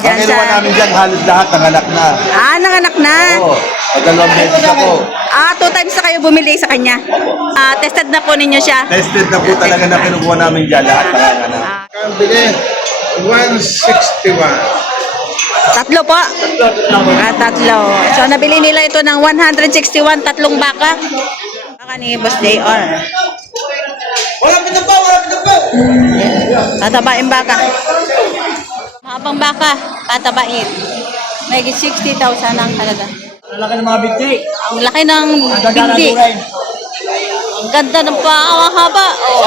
dyan Ang kinuha namin dyan, halos lahat nanganak na. nanganak na. Oo. Dalawang beses ako. 2 times na kayo bumili sa kanya. Tested na po ninyo siya. Tested na po talaga na kinukuha namin dyan, lahat nanganak. Ang bili, 161. Tatlo po. Tatlo. So, nabili nila ito ng 161, tatlong baka. Baka ni Boss JR. Wala pinapa, wala pinapa. Tatabain baka. Habang baka, tatabain. May 60,000 ang halaga. Ang laki ng mga binti. Ang laki ng bindi. Ang ganda ng haba. Oh.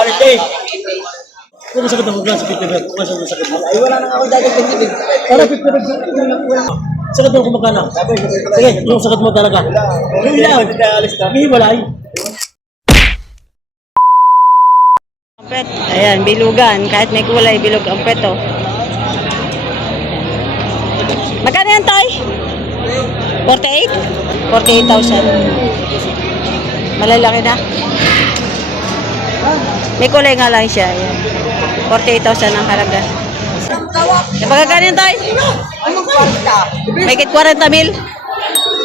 Kung masakit ang mga sakit na kung masakit mo. Ay, wala nang ako dagat ng tibig. Para pipirag sakit mo kumagana. Sige, yung sakit mo talaga. Hindi na, alis ka. Hiwalay. Ampet. Ayan, bilugan. Kahit may kulay, bilog ang peto. Magkano yan, Tay? 48? 48,000. Malalaki na. May kulay nga lang siya. Ayan. 48,000 ang halaga. Magkano yan, Tay? May git 40 mil?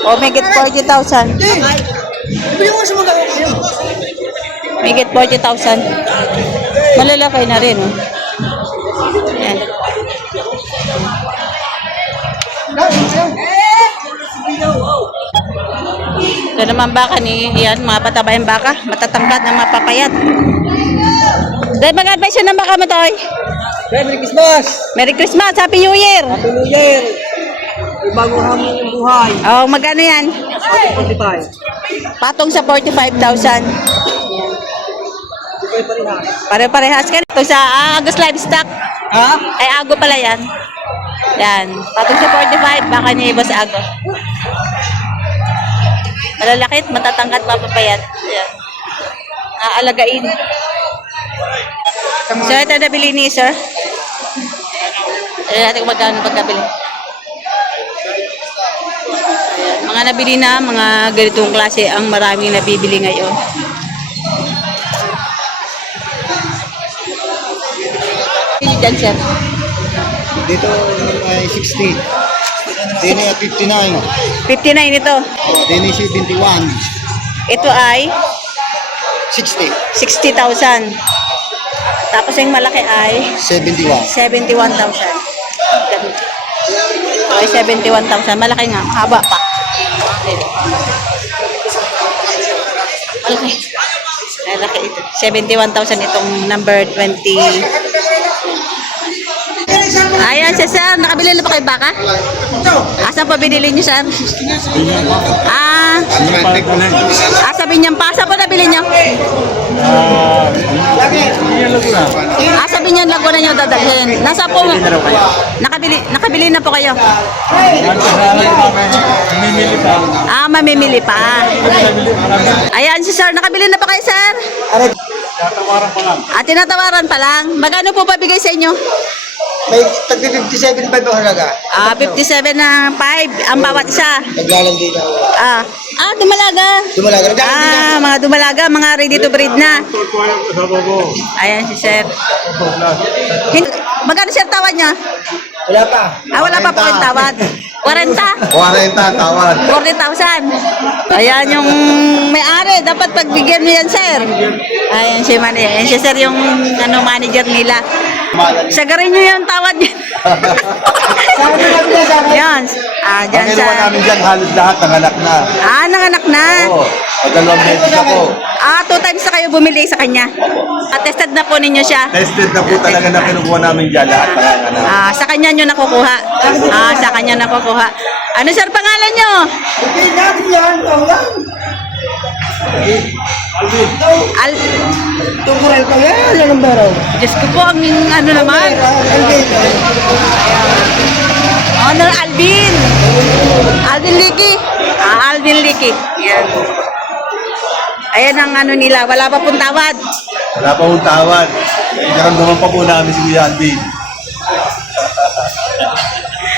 O may git 40,000? May git 40,000. Malalaki na rin. Oh. Ayan. Ito naman baka ni, yan, mga patabayang baka, matatangkat na mapapayat. Dahil mag-advise yun ng baka mo, Toy. Merry Christmas! Merry Christmas, Happy New Year! Happy New Year! Bago namin yung buhay. Oh, magkano yan? 45. Patong sa 45,000. Pare-parehas ka. Ito sa Agos Livestock. Ha? Ay, Ago pala yan. Yan. Patong sa 45, baka ni Boss Ago. Malalakit, matatangkat, mapapayat. Yan. Aalagain. So, ito nabili ni Sir. Ayan natin kung magkano pagkabili. Ayan. Mga nabili na, mga ganitong klase ang maraming nabibili ngayon. Dyan, Sir. Dito ay 60. Dito ay 59. 59 ito. Dito ay 71. Ito ay 60. 60,000. Tapos yung malaki ay 71. 71,000. Ito ay 71,000. Malaki nga. Haba pa. Malaki. Malaki ito. 71,000 itong number 20. Ayan siya, Sir. Nakabili na pa kayo baka? Asan pa binili niyo, Sir? Sabi niya pa. Saan po nabili niyo? Sabi niya Laguna niyo dadalhin. Nasa po? Nakabili na po kayo? Mamimili pa. Ayan si Sir. Nakabili na pa kayo, Sir? Tatawaran pa lang. Tinatawaran pa lang. Magkano po pa bigay sa inyo? May tagpi 57 pa ang halaga. 57 na 5 ang bawat isa. Naglalandi na ako. Dumalaga. Dumalaga. Naglalandi na ako. Mga dumalaga, mga ready to breed na. Ayan si Sir. Magkano Sir tawad niya? Wala pa. Wala pa po yung tawad. 40? 40 tawad. 40,000. Ayan yung may-ari. Dapat pagbigyan mo yan, Sir. Ayan si manager. Ayan si Sir yung manager nila. Sagarin nyo yung tawad niya. Yan. Ang Dyan kinuha sa... namin dyan, halos lahat nanganak na. Nanganak na. Oo. Dalawang beses ako. 2 times na kayo bumili sa kanya. Tested na po ninyo siya. Tested na po talaga na kinukuha namin dyan, lahat nanganak. Sa kanya nyo nakukuha. Sa kanya nakukuha. Ano Sir pangalan nyo? Hindi natin yan. Tungkol ka yan. Anong baraw? Diyos ko po, ang ano naman. Honor Alvin. Alvin Liki. Alvin Liki. Yan. Ayan ang ano nila. Wala pa pong tawad. Wala pa akong tawad. Karamdaman pa po namin si Kuya Alvin.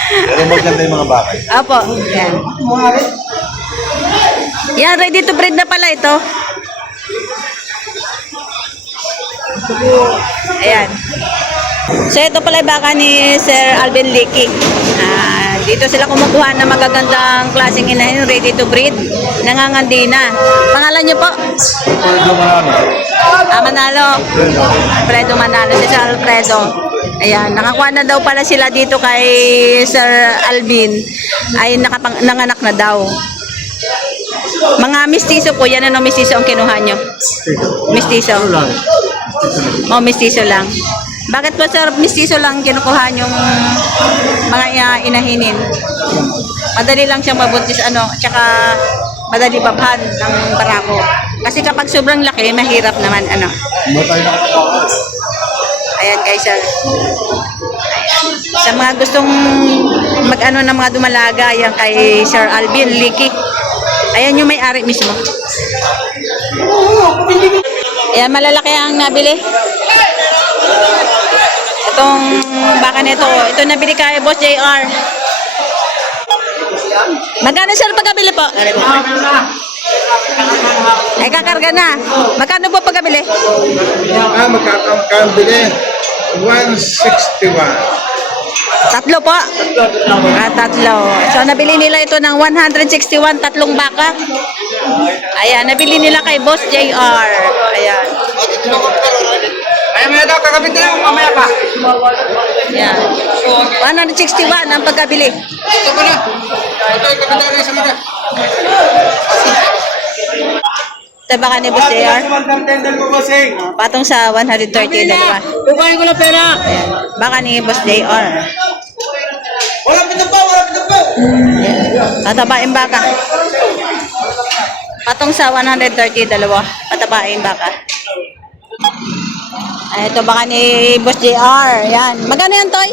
Pero maganda yung mga bakay. Opo. Yan. Yan, ready to breed na pala ito. Ayan. So ito pala yung baka ni Sir Alvin Licky. Dito sila kumukuha ng magagandang klaseng inahin, ready to breed. Nangangandina. Pangalan niyo po? Pwede marami. Manalo. Alfredo Manalo. Si Sir Alfredo. Ayan, nakakuha na daw pala sila dito kay Sir Alvin. Ay nanganak na daw. Mga mistiso po, yan ano mistiso ang kinuha nyo? Mistiso. Oh, mistiso lang. Bakit po sir, mistiso lang kinukuha yung mga inahinin? Madali lang siyang mabuntis, tsaka madali babhan ng barako. Kasi kapag sobrang laki, mahirap naman, Matay na kapatawad. Ayan guys, sir. Sa mga gustong ng mga dumalaga, yan kay Sir Alvin Licky. Ayan yung may-ari mismo. Ayan, malalaki ang nabili. Itong baka nito, ito nabili kay Boss JR. Magkano sir pagkabili po? Ay kakarga na. Magkano po pagkabili? Magkakambili. 161. Tatlo po. Tatlo. So nabili nila ito ng 161, tatlong baka. Ayan, nabili nila kay Boss JR. Ayan. Ay, may daw kakabit na yung mamaya pa. Ayan. 161 ang pagkabili. Ito ko na. Ito yung kabit na sa mga. Ito baka ni Boss JR. Patong sa 130 dalawa. Kukuhain ko na pera. Ayan. Baka ni Boss JR. Walang pinagpo, walang pinagpo. Tatabain baka. Patong sa 130 dalawa. Patabain baka. Ay, ito baka ni Boss JR. Yan. Magkano yan, Toy?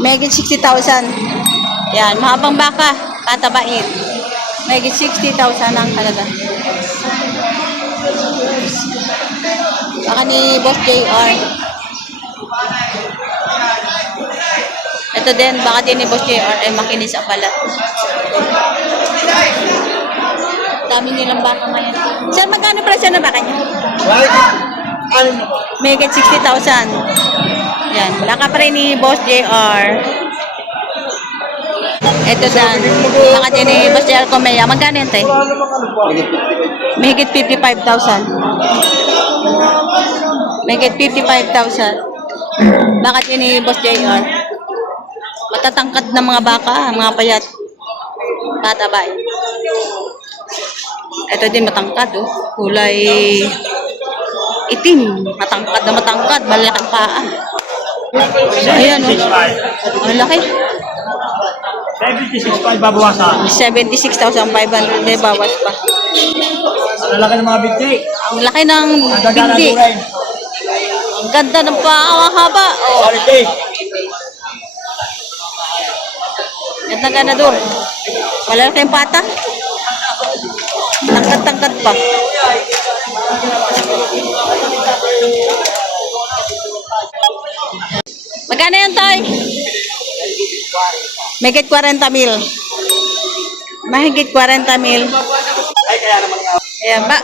Megit 60,000. Yan. Mahabang baka. Patabain. Megit 60,000 ang halaga. Baka ni Boss JR. Ito din. Baka din ni Boss JR ay makinis ang balat. Dami nilang baka ngayon. Sir, magkano presyo na baka niya? Megit 60,000. Yan. Baka pa rin ni Boss JR. Ito dan. Baka din ni Boss JR Comea. Magkano yan tayo? Megit 55,000. Megit 55,000. Baka din ni Boss JR. Matatangkad ng mga baka. Mga payat. Tatabay. Ito din matangkad, oh. Kulay itim. Matangkad na matangkad. Malaking paa. Ayan, oh. Ang laki. 76.5 babawasan. 76,500. May bawas pa. Ang laki ng mga binti. Ang laki ng bindi. Ang ganda ng paa. Ang haba. Oh. Quality. Ganda ganador. Malaki yung pata. Tangkad-tangkad pa. Magkano yan, Tay? Mahigit 40 mil. Mahigit 40 mil. Ayan ba?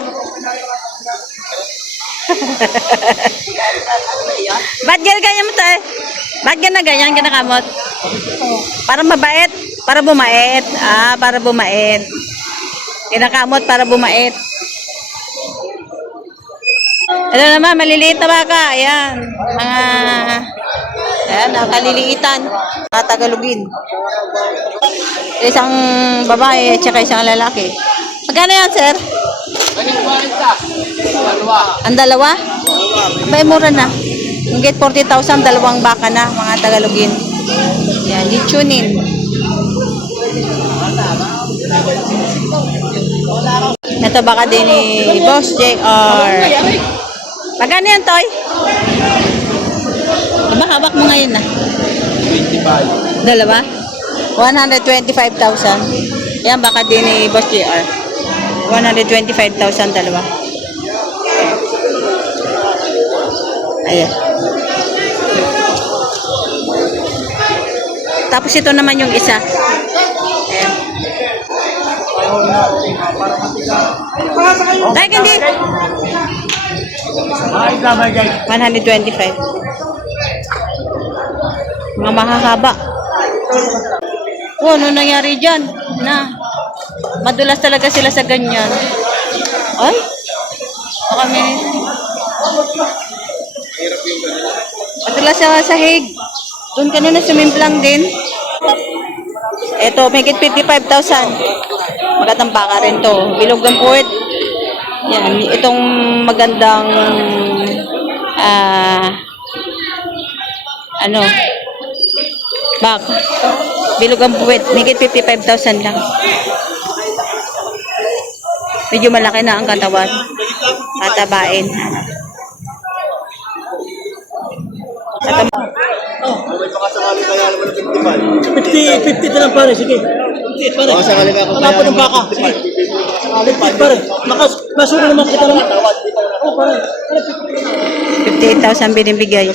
Ba't ganyan mo, Tay? Ba't ganyan kinakamot? Para mabait? Para bumait? Para bumait. Kinakamot para bumait. Ito naman, maliliit na baka. Ayan. Ayan, kaliliitan. Mga Tagalogin. Isang babae at saka isang lalaki. Magkano yan, sir? Ang dalawa? Abay, mura na. Hingit 40,000, dalawang baka na, mga Tagalogin. Yan, litunin. Ito baka din ni Boss JR. Magkano yan, Toy? Diba, hawak mo ngayon na? 25. Dalawa? 125,000. Yan, baka din ni Boss JR. 125,000, dalawa. Ayan. Tapos ito naman yung isa. Ayan. Like hindi. Ay, tama guys. 125. Mga mahahaba. Oh, ano nangyari dyan? Na, madulas talaga sila sa ganyan. Ay, baka may... Madulas sa sahig. Doon ka na sumimplang din. Ito, may 55,000. Magandang baka rin to. Bilog ng puwet. Yan, itong magandang bak. Bilog ang puwet. May 55,000 lang. Medyo malaki na ang katawan. Tatabain. May baka sakali kaya naman ng 55. 50 na lang pare, sige. 50 pare. Baka sakali ka kung Wala pa kaya ng baka. naman ng Sige. 55. 50 pare. Masuro naman kita naman. Oo pare. 58,000 binibigay.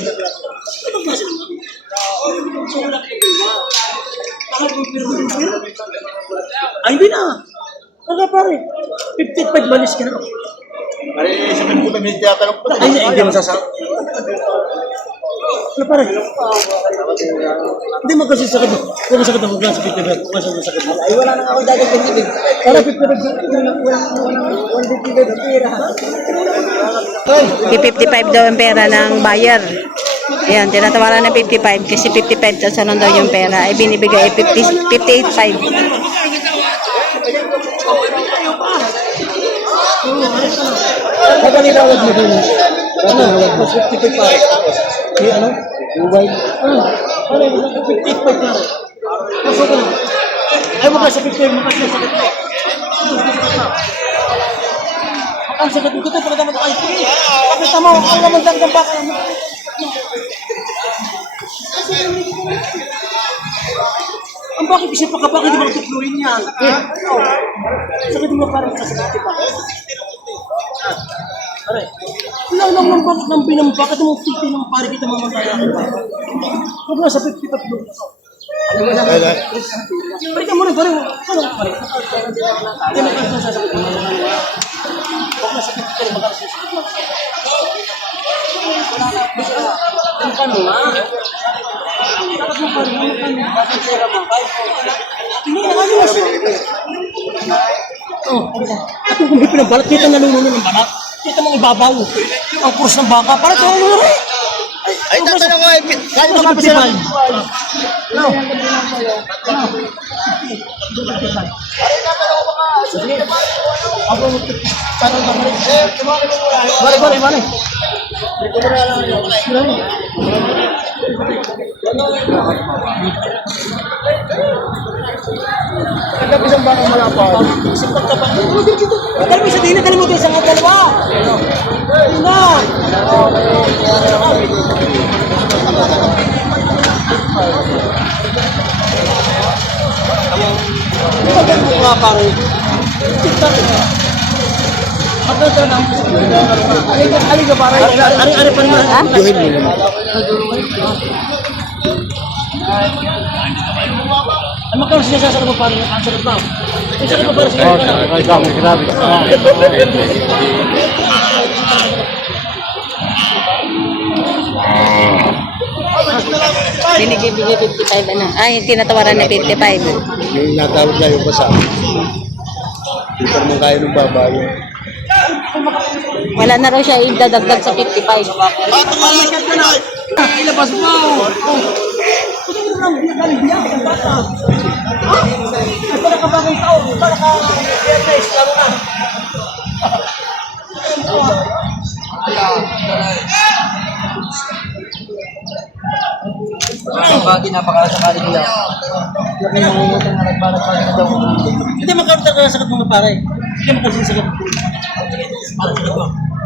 Ay, hindi na. Wala pare. 55 malis ka na. Ay, sa mga ko may tinatanong ko. Ay, hindi masasabi. Ano pare? Hindi magkasisakit mo. Kung masakit mo, magkasakit sa 55. Kung masakit mo. Ay, wala na ako dagdag 55. Para 55. 55 daw ang pera ng buyer. Ayan, tinatawaran ng 55 kasi 55,000 lang daw yung pera. Ay binibigay 58,500. Pagkalitawad mo din. Ano? 55 pare. Eh, ano? Dubai. Pare, 55 pare. Pasok ka na. Ay, magkasakit ko yung magkasakit ko. Ang sakit ko ito, pagkita mo ay pakita mo, ang naman dyan kang baka. Ang bakit kasi bakit di ba tutuluin yan? Sakit mo parang sa sakit pa. Pare, wala naman bakit nang binambakit mo 50 ng pare kita mamantaya ka pa. Huwag na sa 50 tatlo. Balikan mo rin pare. Ano pare? Hindi mo kasi sasakit mo. Huwag na sa 50 ka rin magkakasasakit mo. Ang paano nga? Dapat mo pare, ang paano? Bakit pera mo? Hindi na ayos. Oh, at kung may pinagbalat, kita nalununan ng balat. Kita mong ibabaw. Ang kurus ng baka, para ito ang luri. Ay, tatanong ko ay, kaya Ano naman pa sila. No. Balik. Ang isang baka malapad. Dalawa isa din na mo isang dalawa. Ina. Maganda mo nga pare. Maganda na. Ali ka pare. Ari pa naman. Juhin mo naman. Ano magkano siya sa mo pare? Ang sarap na. Ang sarap mo pare siya. Binibigay 55 ano. Ay, tinatawaran na 55. Yung natawag na yung basa. Hindi pa naman kaya ng babayo. Wala na raw siya idadagdag sa 55. Ilabas mo. Para ka bagay tao, para ka fairness, laro na. Ang bagay napakasakali nila. Laki ng umutang na nagpapagod daw. Hindi magkaroon ka ng sakit mo pare. Hindi magkaroon sakit mo.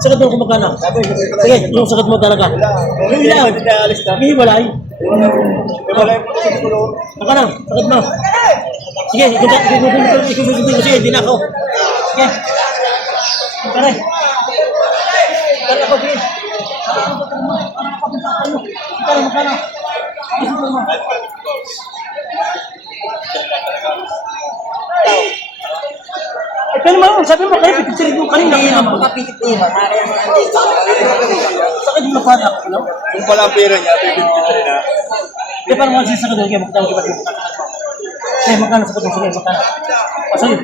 Sakit mo kung magkano. Sige, yung sakit mo talaga. Hindi lang. Hindi walay. Magkano, sakit mo. Sige, ikububutin ko. Sige, hindi na ako. Sige. Pare. Pare ako, sige. Magkano. Pero sabi mo kayo, 53 yung kanina. Hindi lang po kapitiba. Sakit mo na para ako, no? Kung pala ang pera niya, 53 na. Di ba naman sisakit doon, kaya magkano kibat mo? Sige, magkano sakit mo? Sige, magkano? O, sige,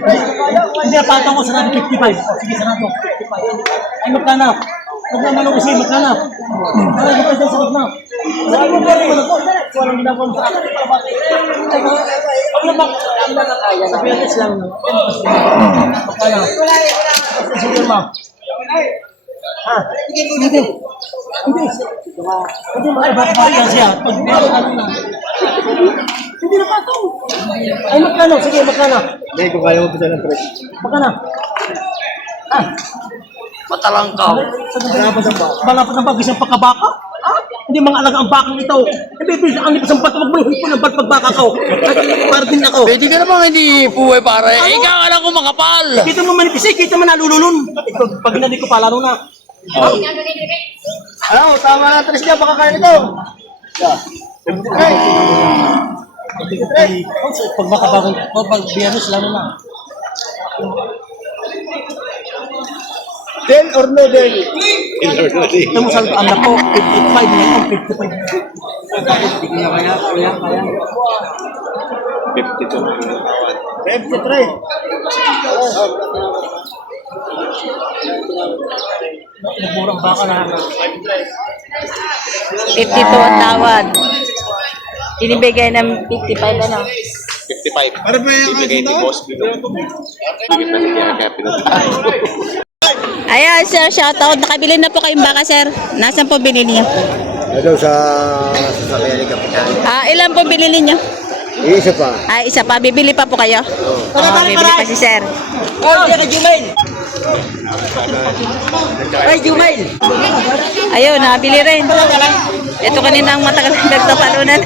hindi, patang ko, sarado 55. O, sige, sarado 55. Ay, magkano? Huwag naman ako kasi, magkano? Ay, magkano sa sakit mo? Sabi mo ba rin mo na po? Walang ginagawa mo sa akin. Pag naman, sa Pilipinas lang, no? Magkano? Sige, ma'am. Ha? Hindi. Hindi makaiba siya. Pag meron natin na. Hindi na pato. Ay, magkano? Sige, magkano? Hindi, kung kaya mo pita ng presyo. Magkano? Ah, Matalangkaw. malapat ang bagis ang pagkabaka? Hindi mga alaga ang bakang ito. Eh, baby, ang lipas ang bato. Huwag mo yung hipon ng pagkabaka ko. Para din ako. Pwede ka namang hindi puwe pare. Ikaw ka lang kumakapal. Kita mo manipis eh, kita mo nalululun. Ito, pag hinali ko pa, lalo na. Ano, tama na 3 niya, baka kaya nito. Pag makabagong, pag biyernes, lalo na. Then or no then? Then or no then? Ito mo sa anak ko, 55 na ito, 55. Hindi ko na kaya. 53. Nagmurang baka na. 52 ang tawad. Tinibigay ng 55 ano. 55. Para ba yung bibigay ni boss? Ayan, sir, shoutout. Nakabili na po kayong baka, sir. Nasaan po binili niyo? Ano sa sasakyan ni Kapitan? Ilan po binili niyo? Isa pa. Isa pa. Bibili pa po kayo? Bibili pa si sir. Oh, kay Jumail. Ay, Jumail. Ayun, nabili rin. Ito kanina ang matagal na nagtatalunan.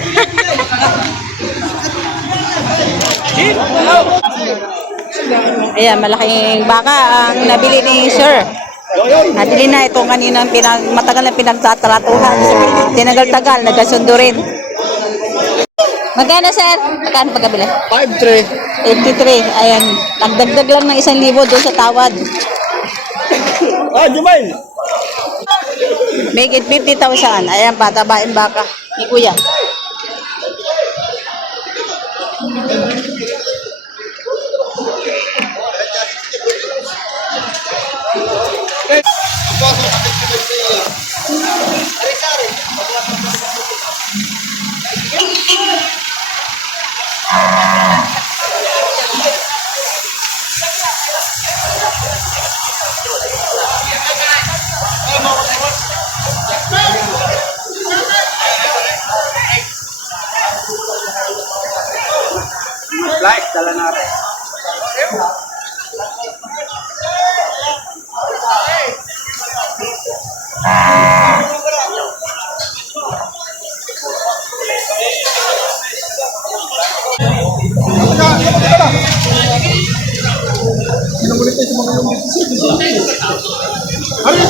Ayan, malaking baka ang nabili ni sir. Nabili na itong kanina matagal na pinagtatratuhan. Tinagal-tagal, nagkasundo rin. Magkano, sir? Magkano pagkabili? 5-3. 83. Ayan, nagdagdag lang ng 1,000 doon sa tawad. Ah, Jumail! Make it 50,000. Ayan, patabain baka ni kuya. Like, dala natin. Ano